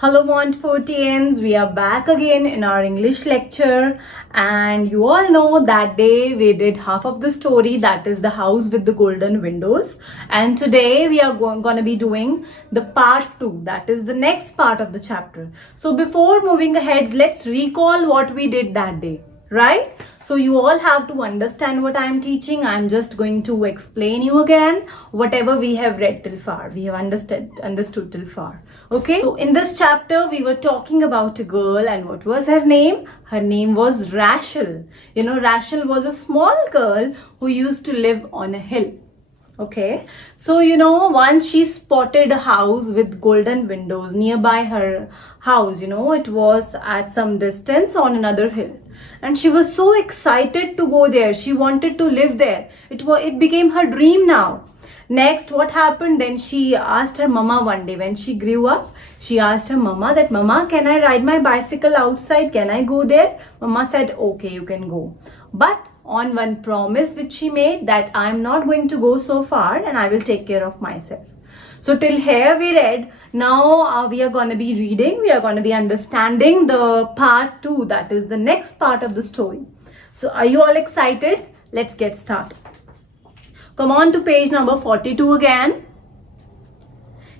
Hello Montfortians, we are back again in our English lecture, and you all know that day we did half of the story, that is the house with the golden windows, and today we are going to be doing the part 2, that is the next part of the chapter. So before moving ahead, let's recall what we did that day. Right? So you all have to understand what I am teaching. I am just going to explain you again whatever we have read till far. We have understood till far. Okay. So in this chapter, we were talking about a girl, and what was her name? Her name was Rachel. You know, Rachel was a small girl who used to live on a hill. Okay, so once she spotted a house with golden windows nearby her house. It was at some distance on another hill, and she was so excited to go there. She wanted to live there. It became her dream now. Next, what happened? Then she asked her mama one day when she grew up. She asked her mama that, Mama, can I ride my bicycle outside? Can I go there? Mama said, okay, you can go. But on one promise which she made, that I'm not going to go so far and I will take care of myself. So till here we read. Now we are going to be reading, we are going to be understanding the part 2, that is the next part of the story. So are you all excited? Let's get started. Come on to page number 42 again.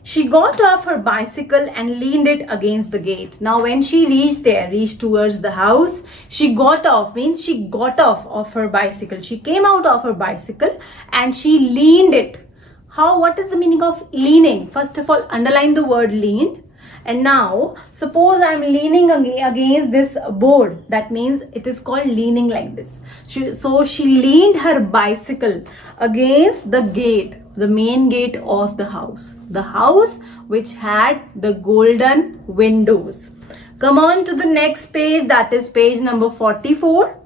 She got off her bicycle and leaned it against the gate. Now when she reached towards the house, she got off, means she got off of her bicycle. She came out of her bicycle and she leaned it. What is the meaning of leaning? First of all, underline the word leaned. And now, suppose I'm leaning against this board. That means it is called leaning like this. So she leaned her bicycle against the gate, the main gate of the house which had the golden windows. Come on to the next page, that is page number 44.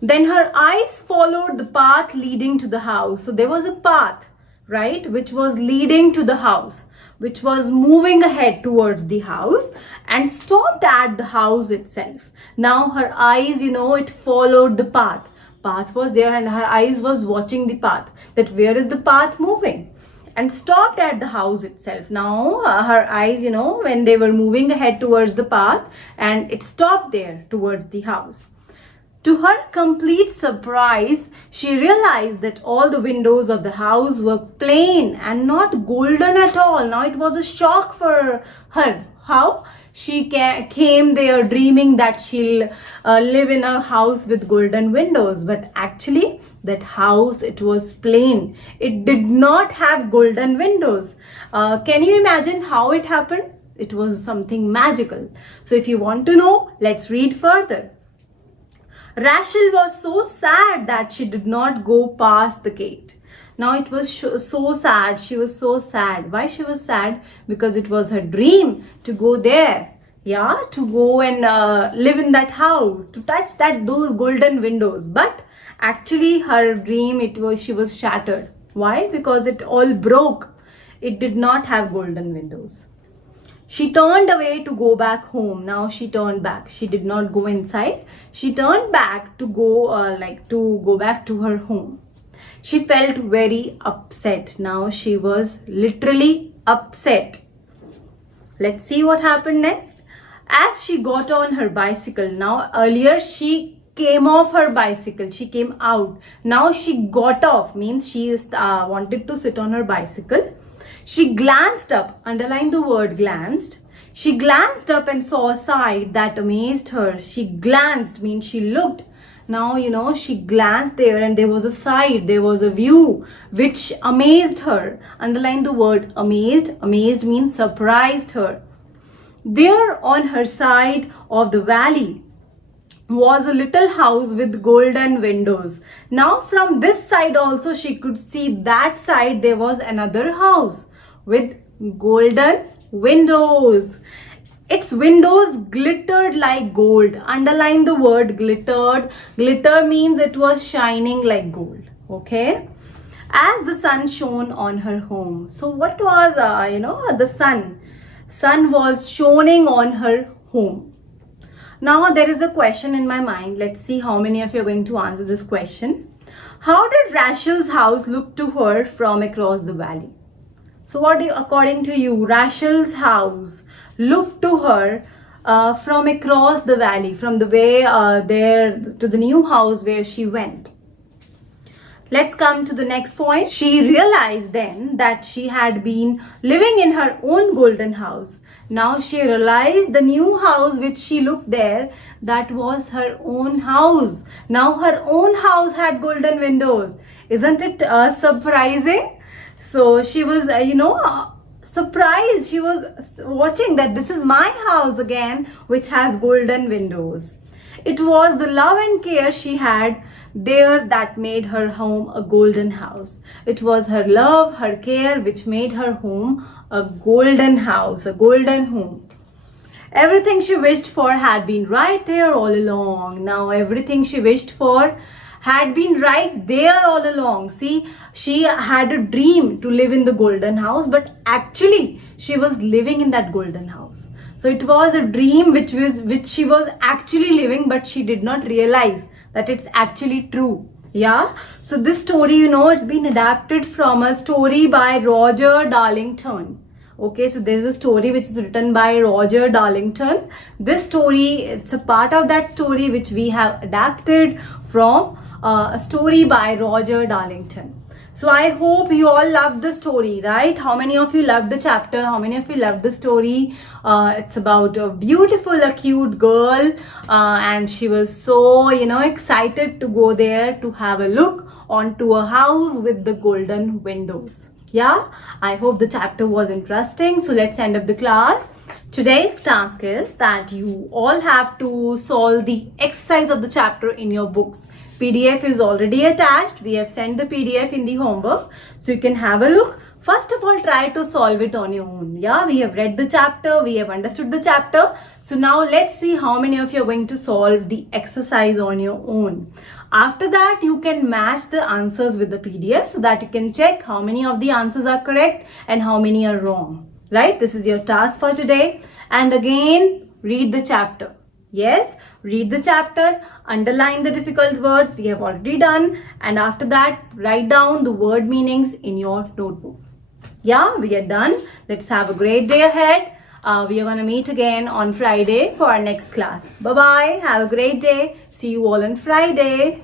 Then her eyes followed the path leading to the house. So there was a path, right, which was leading to the house, which was moving ahead towards the house and stopped at the house itself. Now her eyes, it followed the path. Path was there and her eyes was watching the path, that where is the path moving, and stopped at the house itself. Now her eyes, when they were moving ahead towards the path, and it stopped there towards the house. To her complete surprise, she realized that all the windows of the house were plain and not golden at all. Now it was a shock for her. How? She came there dreaming that she'll live in a house with golden windows. But actually, that house, it was plain. It did not have golden windows. Can you imagine how it happened? It was something magical. So if you want to know, let's read further. Rachel was so sad that she did not go past the gate. Now it was so sad. She was so sad. Why she was sad? Because it was her dream to go there. Yeah, to go and live in that house, to touch those golden windows. But actually her dream, she was shattered. Why? Because it all broke. It did not have golden windows. She turned away to go back home. Now she turned back. She did not go inside. She turned back to go back to her home. She felt very upset. Now she was literally upset. Let's see what happened next. As she got on her bicycle, now earlier she came off her bicycle. She came out. Now she got off, means she wanted to sit on her bicycle. She glanced up, underline the word glanced. She glanced up and saw a sight that amazed her. She glanced means she looked. Now, she glanced there and there was a sight, there was a view which amazed her. Underline the word amazed. Amazed means surprised her. There on her side of the valley was a little house with golden windows. Now from this side also she could see that side there was another house with golden windows. Its windows glittered like gold. Underline the word glittered. Glitter means it was shining like gold. Okay. As the sun shone on her home. So what was, the sun? Sun was shining on her home. Now there is a question in my mind. Let's see how many of you are going to answer this question. How did Rachel's house look to her from across the valley? So what do you, according to you, Rachel's house looked to her from across the valley, from the way there to the new house where she went? Let's come to the next point. She realized then that she had been living in her own golden house. Now she realized the new house which she looked there, that was her own house. Now her own house had golden windows. Isn't it surprising? So she was, surprised. She was watching that this is my house again, which has golden windows. It was the love and care she had there that made her home a golden house. It was her love, her care, which made her home a golden house, a golden home. Everything she wished for had been right there all along. Now everything she wished for had been right there all along. See, she had a dream to live in the golden house, but actually she was living in that golden house. So it was a dream which she was actually living, but she did not realize that it's actually true. Yeah. So this story, it's been adapted from a story by Roger Darlington. Okay, so there's a story which is written by Roger Darlington. This story, it's a part of that story which we have adapted from a story by Roger Darlington. So I hope you all loved the story, right? How many of you loved the chapter? How many of you loved the story? It's about a beautiful, a cute girl, and she was so, excited to go there to have a look onto a house with the golden windows. Yeah, I hope the chapter was interesting. So let's end up the class. Today's task is that you all have to solve the exercise of the chapter in your books. PDF is already attached. We have sent the PDF in the homework, so you can have a look. First of all, try to solve it on your own. Yeah, we have read the chapter, we have understood the chapter. So now let's see how many of you are going to solve the exercise on your own. After that, you can match the answers with the PDF so that you can check how many of the answers are correct and how many are wrong. Right? This is your task for today. And again, read the chapter. Yes, read the chapter, underline the difficult words we have already done, and after that, write down the word meanings in your notebook. Yeah, we are done. Let's have a great day ahead. We are going to meet again on Friday for our next class. Bye-bye. Have a great day. See you all on Friday.